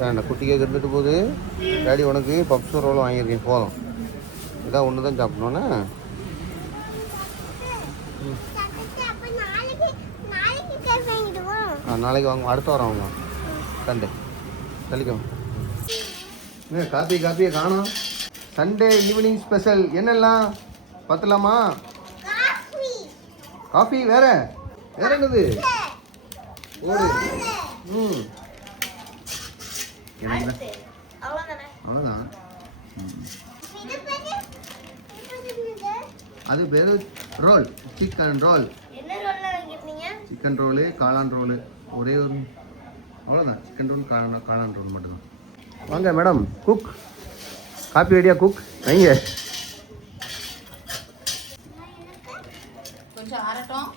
வேண்டாம், குட்டி கேக் இருந்துட்டு போகுது. டாடி உனக்கு பப்ஸ் ரோலும் வாங்கியிருக்கேன், போதும். இதான் ஒன்று தான் சாப்பிடணுன்னா. நாளைக்கு வாங்க, அடுத்த வாரம் வாங்க. சண்டே தள்ளிக்கோங்க. காப்பியை காணோம். சண்டே ஈவினிங் ஸ்பெஷல் என்னெல்லாம் பார்த்துலாமா? காஃபி வேற என்னது? ஓடு. அவ்வளோதான். அது பேர் roll, chicken roll. Chicken roll, காளான் ரோலு, ஒரே ஒரு அவ்வளோதான். சிக்கன் ரோல், காளான் ரோல் மட்டும்தான். வாங்க மேடம், குக். காப்பி ரெடியா? குக் வைங்க. கொஞ்சம் ஆறட்டும்.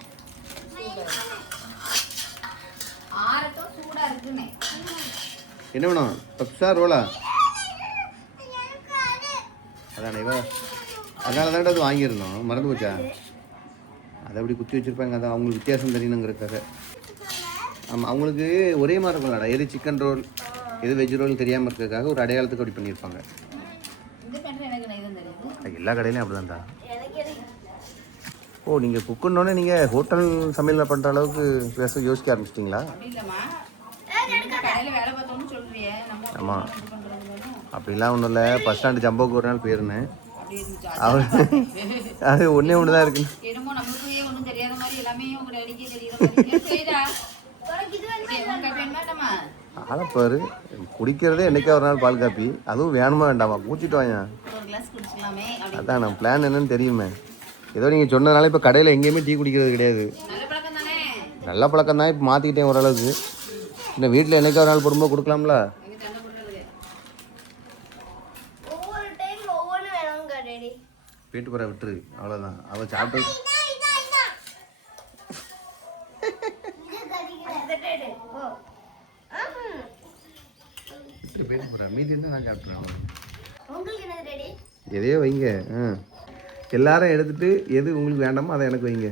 சூடா இருக்குன்னு என்ன வேணும்? பப்ஸா ரோலா? அதானே இவ, அதனால தான் அது வாங்கியிருந்தோம். மறந்து போச்சா? அதை அப்படி குத்தி வச்சுருப்பாங்க. அதான் அவங்களுக்கு வித்தியாசம் தெரியணுங்கிறதுக்காக. ஆமாம், அவங்களுக்கு ஒரே மாதிரி இருக்கும்லடா. எது சிக்கன் ரோல் எது வெஜ் ரோல் தெரியாமல் இருக்கிறதுக்காக ஒரு அடையாளத்துக்கு அப்படி பண்ணியிருப்பாங்க. எல்லா கடையிலையும் அப்படி தான்டா. ஓ, நீங்கள் குக்குன்னொன்னே நீங்கள் ஹோட்டல் சமையல் பண்ணுற அளவுக்கு பேச யோசிக்க ஆரம்பிச்சிட்டிங்களா? ஆமாம், அப்படிலாம் ஒன்றும் இல்லை. பஸ் ஸ்டாண்டு ஜம்போக்கு ஒரு நாள் போயிருந்தேன். அவர் அது ஒன்றே ஒன்று தான் இருக்கு. ஆளப்பாரு, குடிக்கிறதே என்னைக்கா ஒரு நாள் பால் காப்பி. அதுவும் வேணுமா வேண்டாமா? கூச்சிட்டு வாங்க. அதான் நம்ம பிளான் என்னன்னு தெரியுமே. ஏதோ நீங்கள் சொன்னதுனால இப்போ கடையில் எங்கேயுமே டீ குடிக்கிறது கிடையாது. நல்ல பழக்கம் தான். இப்போ மாற்றிக்கிட்டேன் ஓரளவுக்கு. இன்னும் வீட்டில் என்னைக்கா ஒரு நாள் போடும்போது கொடுக்கலாம்ல. வீட்டு போகிற விட்டுரு, அவ்வளோதான். அவள் சாப்பிட்டு போயிட்டு போகிறா. மீதி இருந்தால் நான் சாப்பிட்றேன். எதையோ வைங்க. எல்லாரும் எடுத்துகிட்டு எது உங்களுக்கு வேண்டாமோ அதை எனக்கு வைங்க.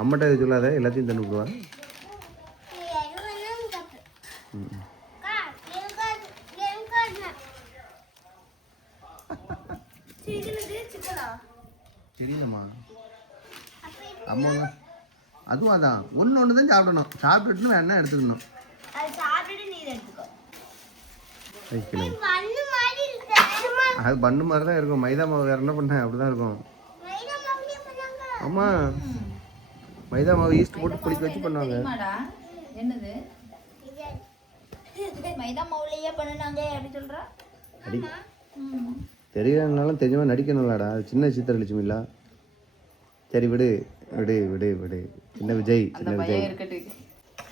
அம்மட்ட இது சொல்லாத, எல்லாத்தையும் தண்ணி விடுவா. தெரியலம்மா, அம்மா அதுவும் அதான் ஒன்று தான் சாப்பிடணும். சாப்பிட்டுட்டு வேணா எடுத்துக்கணும். அது பண்ணு மாதிரி தான் இருக்கும். மைதா மாவு வேற என்ன பண்ண அப்படிதான் இருக்கும். ஆமா, மைதா மாவு ஈஸ்ட் போட்டு குடிக்க வச்சு பண்ணுவாங்க. என்னது மைதா மாவுலயே பண்ணுனாங்க அப்படி சொல்றா? தெரியலனாலும் தெரிஞ்சமா நடிக்கணும்லடா. சின்ன சித்திரலட்சுமி இல்ல. சரி விடு விடு விடு விடு. சின்ன விஜய், சின்ன விஜய் இருக்கட்டும்.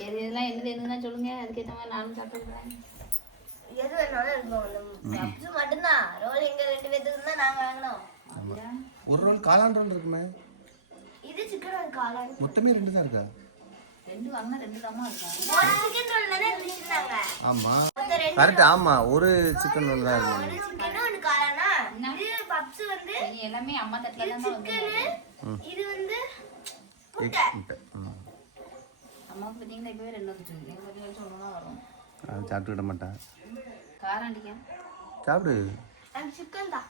இதெல்லாம் என்னதுன்னா சொல்லுங்க, அதுக்கு ஏத்த மாதிரி நானும் சாப்பிட்டுறேன். எது வேணாலும் இருக்கும். பப்ஸ் மட்டும்தான். ரோல் எங்க ரெண்டு பேத்துக்கு தான் நாங்க வாங்குனோம். ஒரு ரோல் காளான் ரோல் இருக்குமே. இது சிக்கன் காளான் மொத்தமே 2 தான் இருக்கா? 2 வாங்குனா 2 தாமா இருக்கும். ஒரு சிக்கன் ரோல் தானே இருந்துச்சுனாங்க. ஆமா கரெக்ட். ஆமா, ஒரு சிக்கன் ரோல் தான் இருக்கு. ஒரு சிக்கன் ஒரு காளானா? இது பப்ஸ் வந்து எல்லாமே அம்மா தட்டல தான் வந்து. இது வந்து முட்டை. அம்மா பாத்தீங்கன்னா இப்பவே 2 வந்துச்சு. நீங்க பாத்தீங்கன்னா சொல்லணும்னா வரும். அது சாப்பிட்டு விட மாட்டா. காரம் அடிக்க சாப்பிடு. அது சிக்கன் தான்.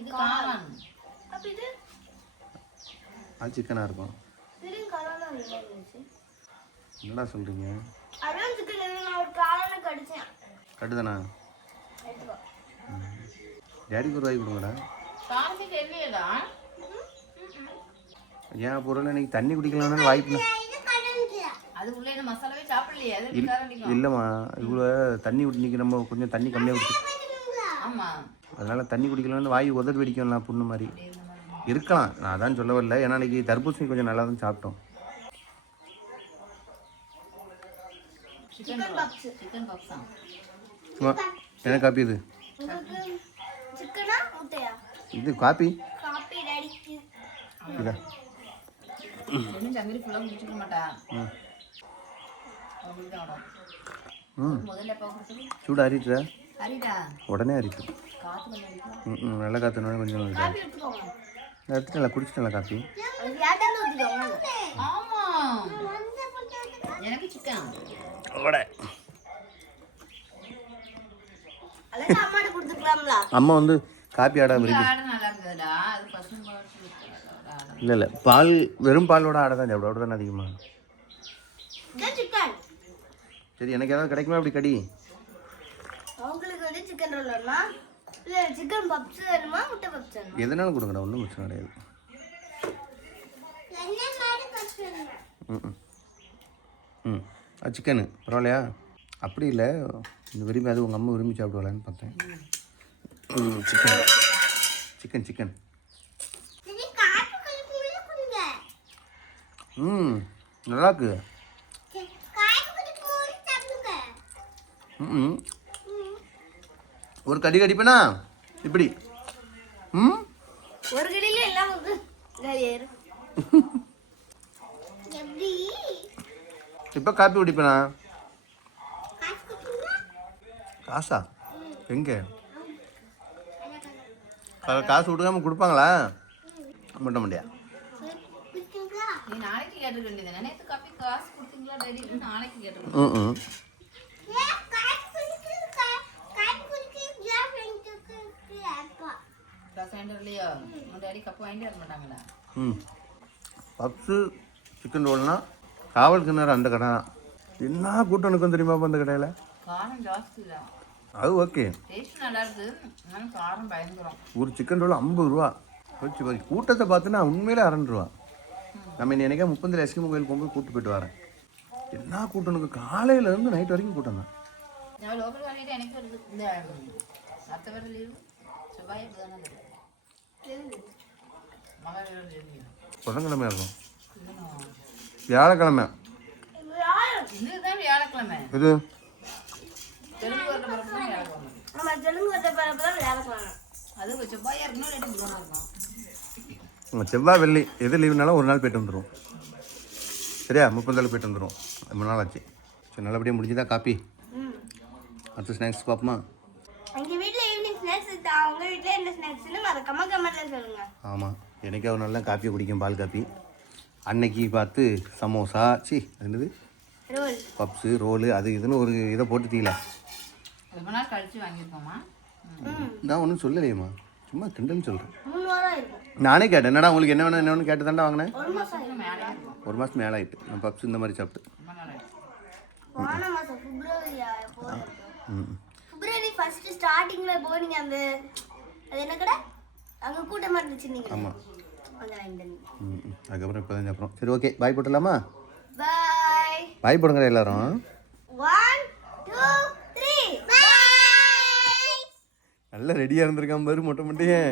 இது காளான். அப்ப இது அது சிக்கனா இருக்கும். இது காளானா இருந்துச்சு. என்னடா சொல்றீங்க? அதான் சிக்கன். நான் ஒரு காளானை கடிச்சேன். கடுதானா? எடுத்துக்கோ. டாடிக்கு ஒரு வாய் கொடுங்கடா. காரமே தெரியலடா. ஏன் பொருள் இன்னைக்கு தண்ணி குடிக்கலாம்னு வாய்ப்பு. அது உள்ள என்ன மசாலாவே சாப்பிடலையே. அது காரம் அடிக்கும். இல்லம்மா, இவ்வளோ தண்ணி இன்னைக்கு நம்ம கொஞ்சம் தண்ணி கம்மியாக குடிச்சு. ஆமா, அதனால தண்ணி குடிக்கலாம்னு வாய் உதறி வெடிக்கலாம் புண்ணு மாதிரி இருக்கலாம். நான் அதான் சொல்ல வரல. ஏன்னா இன்னைக்கு தர்பூசணி கொஞ்சம் நல்லா தான் சாப்பிட்டோம். Chicken puffs. சிக்கன் பப்ஸ் தான். சும்மா என்ன காப்பி இது? சிக்கனா முட்டையா? இது காப்பி. காப்பி டாடிக்கு. இதா இன்னும் சங்கரி ஃபுல்லா முடிச்சிக்க மாட்டா. முதல்ல பாக்குறது சூடு அரிட்டுதா? அரிடா உடனே அரிட்டு. காத்து கொஞ்சம் அடிக்கும். நல்லா காத்துனால கொஞ்சம் காப்பி எடுத்துக்கோங்க. எடுத்துட்டல குடிச்சிட்டல காப்பி. அது யார்ட்ட ஊத்திக்கோங்க. ஆமா, எனக்கு சிக்கன் வடை. அழகா அம்மாட்ட கொடுத்துக்கலாம்ல. அம்மா வந்து காப்பி ஆடை விரும்பி நல்லா இருக்குதுடா. அது பசும்பால் இல்லை இல்லை பால் வெறும் பாலோட ஆடை தான் சாப்பிடும். அவ்வளோ தானே அதிகமாக. சிக்கன். சரி எனக்கு ஏதாவது கிடைக்குமா அப்படி கடி? உங்களுக்கு வந்து சிக்கன் ரோல் வேணுமா? இல்லை சிக்கன் பப்ஸ் வேணுமா? முட்டை பப்ஸ் வேணுமா? எதனாலும் கொடுங்கடா, ஒன்றும் பிரச்சனை கிடையாது. ம் அது சிக்கனு பரவாயில்லையா? அப்படி இல்லை, இந்த விரும்பி அது உங்கள் அம்மா விரும்பி சாப்பிடுவாளான்னு பார்த்தேன். Chicken chicken chicken. நல்லாருக்கு. ஒரு கடி கடிப்பேனா இப்படி? ஒரு கடியில எல்லாம் இப்போ காப்பி குடிப்பேனா? காசா எங்கே? காசு விட்டுக்காம கொடுப்பாங்களா? பண்ண முடியாது. நீ நாளைக்கு கேட்டுக்க வேண்டியது. நேற்று காப்பி காசு கொடுத்தீங்களா டெய்லி? நாளைக்கு கேட்டுக்கணும். சென்டர்லையோ உன் டேடி கப்பு வாங்கிட்டு வர மாட்டாங்களா? பப்ஸு சிக்கன் ரோல்னா காவல் கிணறு அந்த கடை தான். என்ன கூட்டம் இருக்கும் தெரியுமாப்பா அந்த கடையில்? காரம் ஜாஸ்தி தான். அது ஓகே, டேஸ்ட் நல்லா இருக்குது. ஆனால் காரம் பயங்கரம். ஒரு சிக்கன் ரோல் 50 ரூபா. வச்சு பாரு கூட்டத்தை பார்த்துன்னா உண்மையிலே 2 ரூபா. நம்ம இன்னைக்கே 30 எஸ்கிமோ கோயில் போகும்போது கூட்டு போயிட்டு வரேன். என்ன கூட்டம் இருக்கு, காலையிலேருந்து நைட் வரைக்கும் கூட்டம் தான். நான் லோக்கல் வாங்கிட்டு எனக்கு வருது. இந்த மற்ற வேறு லீவு செவ்வாய் தானே வருது. மழை வேறு லீவு புதன்கிழமை இருக்கும், வியாழக்கிழமை. இதுதான் வியாழக்கிழமை. இது தெலுங்கு வருட பிறப்பு தான் வியாழக்கிழமை. ஆமாம், தெலுங்கு வருட பிறப்பு தான் வியாழக்கிழமை. அது செவ்வாயாக இருக்கணும், இல்லாட்டி புதனாக இருக்கும். செவ்வாய் வெள்ளி எது லீவுனாலும் ஒரு நாள் போய்ட்டு வந்துடும். சரியா? 30 நாள் போய்ட்டு வந்துடும். ரொம்ப நாள் ஆச்சு. சரி, நல்லபடியாக முடிஞ்சுதா காப்பி? அடுத்த ஸ்நாக்ஸ் பார்ப்போமா? எங்கள் வீட்டில் ஈவினிங் ஸ்நாக்ஸ் தான். உங்கள் வீட்டில் என்ன ஸ்நாக்ஸ்னு மறக்காம கமெண்ட்டில் சொல்லுங்கள். ஆமாம், எனக்கே ஒரு நல்ல காப்பியை குடிக்கும், பால் காப்பி. அன்னைக்கு பார்த்து சமோசா என்னது ரோல் பப்ஸு ரோலு அது இதுன்னு ஒரு இதை போட்டுட்டீங்களா? ரொம்ப நாள் கழிச்சு வாங்கியிருக்கோமா? நான் ஒன்றும் சொல்லலையேம்மா, சும்மா கிண்டல் சொல்கிறேன். 3 வாரம் இருக்கும். நானே கேட்டேன், என்னடா உங்களுக்கு என்ன வேணும் என்ன வேணும் கேட்டு தாண்டா வாங்கினேன். 1 மாதம் மேலே இருக்கும். 1 மாதம் மேலே ஆகிட்டு நான் பப்ஸ் இந்த மாதிரி சாப்பிட்டு. போன மாதம் பிப்ரவரி ஃபர்ஸ்ட் ஸ்டார்டிங்கில் போனீங்க. அந்த அது என்ன கடை அங்கே கூட்டமாக இருந்துச்சு. நீங்கள் ஆமாம், அங்கே வாங்கிட்டு. அதுக்கப்புறம் இப்போ தான் சாப்பிட்றோம். சரி, ஓகே, பாய் போட்டுடலாமா? பாய் பாய் போடுங்க எல்லாரும். 1 2 3 பாய். நல்லா ரெடியாக இருந்திருக்கான் பாரு மொட்டை மொட்டையே.